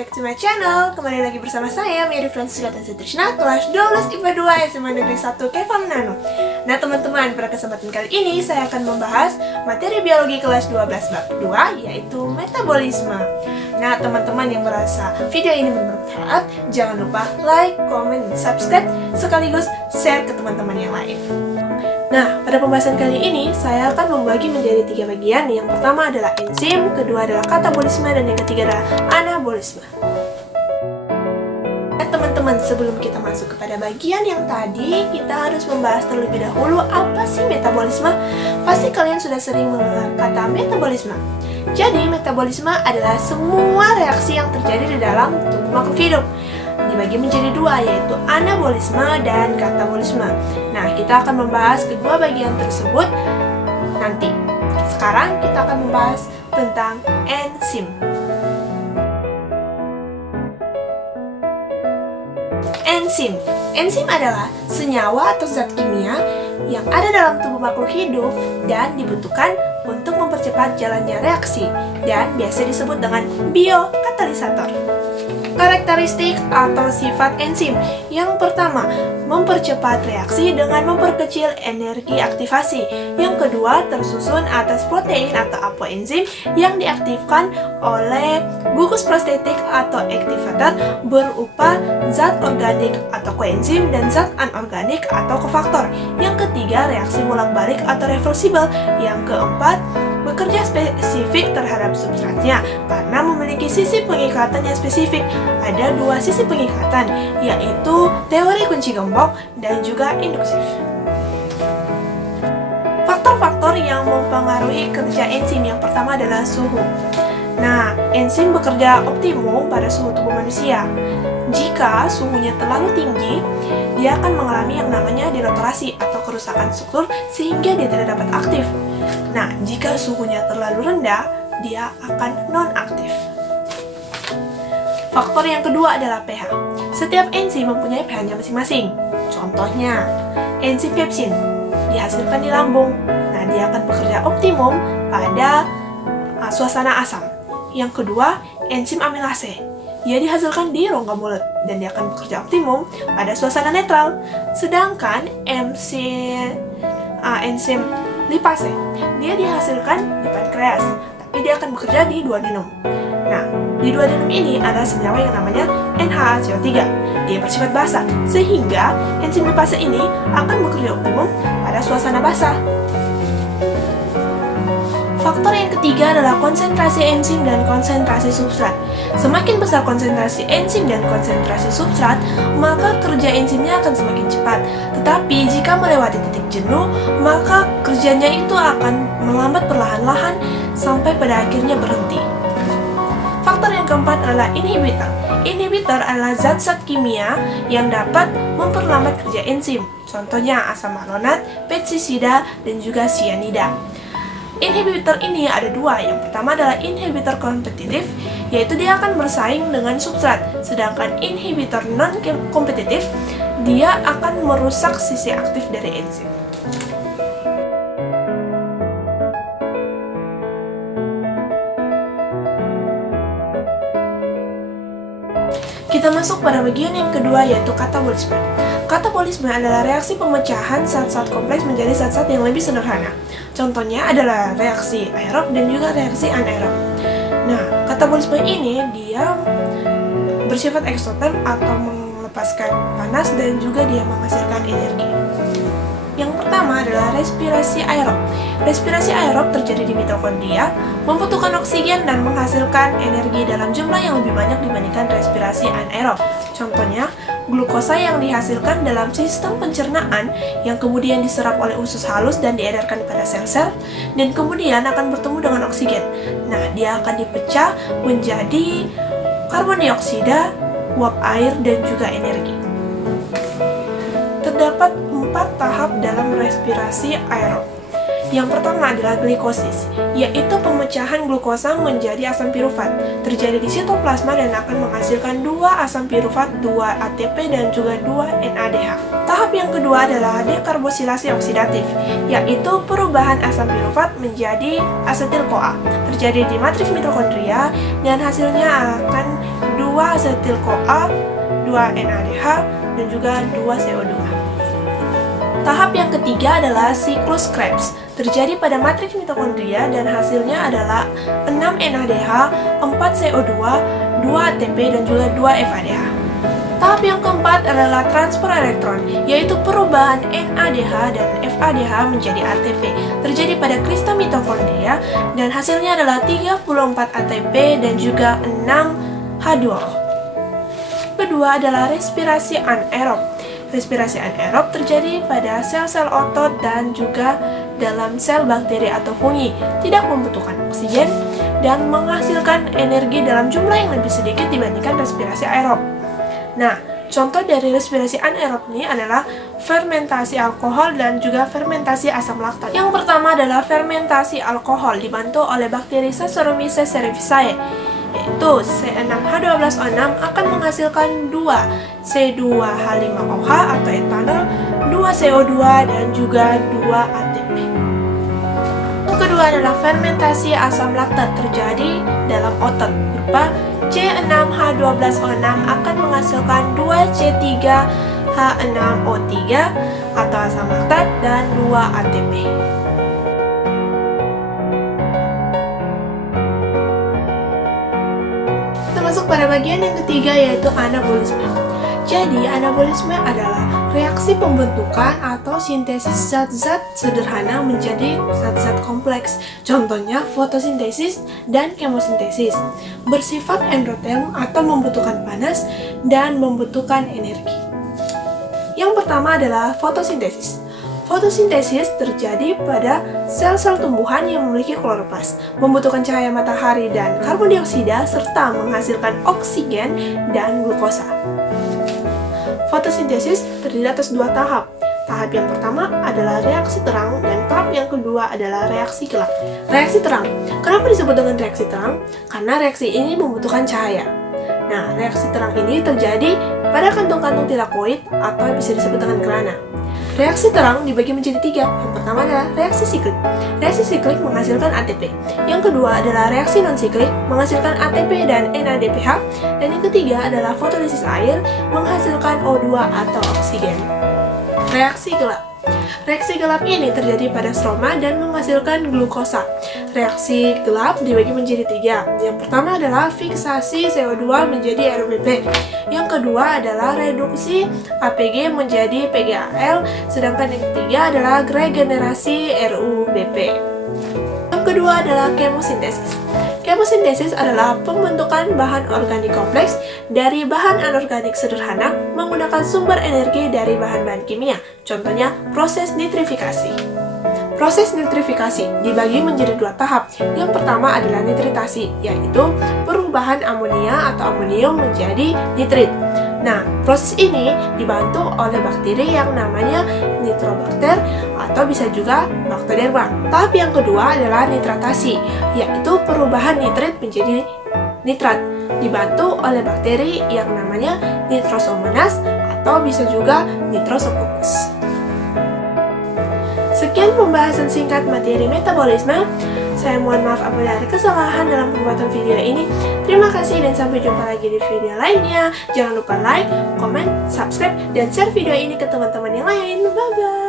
back to my channel. Kembali lagi bersama saya, Mary Francisca Trishna, kelas 12 IPA 2 SMA Negeri 1 Keva Menano. Nah teman-teman, pada kesempatan kali ini saya akan membahas materi biologi kelas 12 bab 2, yaitu metabolisme. Nah teman-teman yang merasa video ini bermanfaat, jangan lupa like, comment, dan subscribe, sekaligus share ke teman-teman yang lain. Nah, pada pembahasan kali ini, saya akan membagi menjadi 3 bagian. Yang pertama adalah enzim, kedua adalah katabolisme, dan yang ketiga adalah anabolisme. Teman-teman, sebelum kita masuk kepada bagian yang tadi, kita harus membahas terlebih dahulu apa sih metabolisme. Pasti kalian sudah sering mendengar kata metabolisme. Jadi, metabolisme adalah semua reaksi yang terjadi di dalam tubuh makhluk hidup. Dibagi menjadi 2, yaitu anabolisme dan katabolisme. Nah, kita akan membahas kedua bagian tersebut nanti. Sekarang kita akan membahas tentang enzim. Enzim adalah senyawa atau zat kimia yang ada dalam tubuh makhluk hidup dan dibutuhkan untuk mempercepat jalannya reaksi dan biasa disebut dengan biokatalisator. Karakteristik atau sifat enzim. Yang pertama, mempercepat reaksi dengan memperkecil energi aktivasi. Yang kedua, tersusun atas protein atau apoenzim yang diaktifkan oleh gugus prostetik atau aktivator berupa zat organik atau koenzim dan zat anorganik atau kofaktor. Yang ketiga, reaksi bolak-balik atau reversibel. Yang keempat, bekerja spesifik terhadap substratnya karena memiliki sisi pengikatan yang spesifik. Ada 2 sisi pengikatan, yaitu teori kunci gembok dan juga induktif. Faktor-faktor yang mempengaruhi kerja enzim yang pertama adalah suhu. Nah, enzim bekerja optimum pada suhu tubuh manusia. Jika suhunya terlalu tinggi, dia akan mengalami yang namanya denaturasi atau kerusakan struktur sehingga dia tidak dapat aktif. Nah, jika suhunya terlalu rendah, dia akan non-aktif. Faktor yang kedua adalah pH. Setiap enzim mempunyai pH-nya masing-masing. Contohnya, enzim pepsin dihasilkan di lambung. Nah, dia akan bekerja optimum pada suasana asam. Yang kedua, enzim amilase. Dia dihasilkan di rongga mulut dan dia akan bekerja optimum pada suasana netral. Sedangkan enzim lipase, dia dihasilkan di pankreas, tapi dia akan bekerja di duodenum. Nah, di duodenum ini ada senyawa yang namanya NHCO3. Dia bersifat basa, sehingga enzim lipase ini akan bekerja optimum pada suasana basah. Faktor yang ketiga adalah konsentrasi enzim dan konsentrasi substrat. Semakin besar konsentrasi enzim dan konsentrasi substrat, maka kerja enzimnya akan semakin cepat. Tetapi jika melewati titik jenuh, maka kerjanya itu akan melambat perlahan-lahan sampai pada akhirnya berhenti. Faktor yang keempat adalah inhibitor. Inhibitor adalah zat-zat kimia yang dapat memperlambat kerja enzim. Contohnya asam malonat, pestisida, dan juga sianida. Inhibitor ini ada 2. Yang pertama adalah inhibitor kompetitif, yaitu dia akan bersaing dengan substrat. Sedangkan inhibitor non-kompetitif, dia akan merusak sisi aktif dari enzim. Kita masuk pada bagian yang kedua, yaitu katabolisme. Katabolisme adalah reaksi pemecahan zat-zat kompleks menjadi zat-zat yang lebih sederhana. Contohnya adalah reaksi aerob dan juga reaksi anaerob. Nah, katabolisme ini dia bersifat eksoterm atau melepaskan panas dan juga dia menghasilkan energi. Yang pertama adalah respirasi aerob. Respirasi aerob terjadi di mitokondria, membutuhkan oksigen dan menghasilkan energi dalam jumlah yang lebih banyak dibandingkan respirasi anaerob. Contohnya, glukosa yang dihasilkan dalam sistem pencernaan yang kemudian diserap oleh usus halus dan diedarkan pada sel-sel dan kemudian akan bertemu dengan oksigen. Nah, dia akan dipecah menjadi karbon dioksida, uap air, dan juga energi. Terdapat 4 tahap dalam respirasi aerob. Yang pertama adalah glikosis, yaitu pemecahan glukosa menjadi asam pirufat. Terjadi di sitoplasma dan akan menghasilkan 2 asam pirufat, 2 ATP, dan juga 2 NADH. Tahap yang kedua adalah dekarboksilasi oksidatif, yaitu perubahan asam pirufat menjadi asetil-CoA. Terjadi di matriks mitokondria dan hasilnya akan 2 2-asetil-CoA, 2-NADH, dan juga 2-CO2. Tahap yang ketiga adalah siklus Krebs, terjadi pada matriks mitokondria dan hasilnya adalah 6-NADH, 4-CO2, 2-ATP, dan juga 2-FADH. Tahap yang keempat adalah transfer elektron, yaitu perubahan NADH dan FADH menjadi ATP, terjadi pada kristal mitokondria dan hasilnya adalah 34 ATP dan juga 6 H2O. Kedua adalah respirasi anaerob. Respirasi anaerob terjadi pada sel-sel otot dan juga dalam sel bakteri atau fungi, tidak membutuhkan oksigen dan menghasilkan energi dalam jumlah yang lebih sedikit dibandingkan respirasi aerob. Nah, contoh dari respirasi anaerob ini adalah fermentasi alkohol dan juga fermentasi asam laktat. Yang pertama adalah fermentasi alkohol dibantu oleh bakteri Saccharomyces cerevisiae, yaitu C6H12O6 akan menghasilkan 2C2H5OH atau etanol, 2CO2 dan juga 2 ATP. Yang kedua adalah fermentasi asam laktat terjadi dalam otot berupa C6H12O6 akan menghasilkan 2C3H6O3 atau asam laktat dan 2 ATP. Kita masuk pada bagian yang ketiga, yaitu anabolisme. Jadi, anabolisme adalah reaksi pembentukan atau sintesis zat-zat sederhana menjadi zat-zat kompleks. Contohnya fotosintesis dan kemosintesis. Bersifat endoterm atau membutuhkan panas dan membutuhkan energi. Yang pertama adalah fotosintesis. Fotosintesis terjadi pada sel-sel tumbuhan yang memiliki kloroplas, membutuhkan cahaya matahari dan karbon dioksida serta menghasilkan oksigen dan glukosa. Fotosintesis terdiri atas dua tahap. Tahap yang pertama adalah reaksi terang dan tahap yang kedua adalah reaksi gelap. Reaksi terang. Kenapa disebut dengan reaksi terang? Karena reaksi ini membutuhkan cahaya. Nah, reaksi terang ini terjadi pada kantung-kantung tilakoid atau bisa disebut dengan grana. Reaksi terang dibagi menjadi tiga. Yang pertama adalah reaksi siklik. Reaksi siklik menghasilkan ATP. Yang kedua adalah reaksi non-siklik menghasilkan ATP dan NADPH. Dan yang ketiga adalah fotolisis air menghasilkan O2 atau oksigen. Reaksi gelap. Reaksi gelap ini terjadi pada stroma dan menghasilkan glukosa. Reaksi gelap dibagi menjadi tiga. Yang pertama adalah fiksasi CO2 menjadi RBP. Yang kedua adalah reduksi APG menjadi PGAL. Sedangkan yang ketiga adalah regenerasi RUBP. Yang kedua adalah kemosintesis. Kemosintesis adalah pembentukan bahan organik kompleks dari bahan anorganik sederhana menggunakan sumber energi dari bahan-bahan kimia. Contohnya, proses nitrifikasi. Proses nitrifikasi dibagi menjadi dua tahap. Yang pertama adalah nitritasi, yaitu perubahan amonia atau amonium menjadi nitrit. Nah, proses ini dibantu oleh bakteri yang namanya Nitrobacter atau bisa juga Bactoderma. Tahap yang kedua adalah nitratasi, yaitu perubahan nitrit menjadi nitrat, dibantu oleh bakteri yang namanya Nitrosomonas atau bisa juga Nitrosococcus. Sekian pembahasan singkat materi metabolisme. Saya mohon maaf apabila ada kesalahan dalam pembuatan video ini. Terima kasih dan sampai jumpa lagi di video lainnya. Jangan lupa like, comment, subscribe, dan share video ini ke teman-teman yang lain. Bye-bye!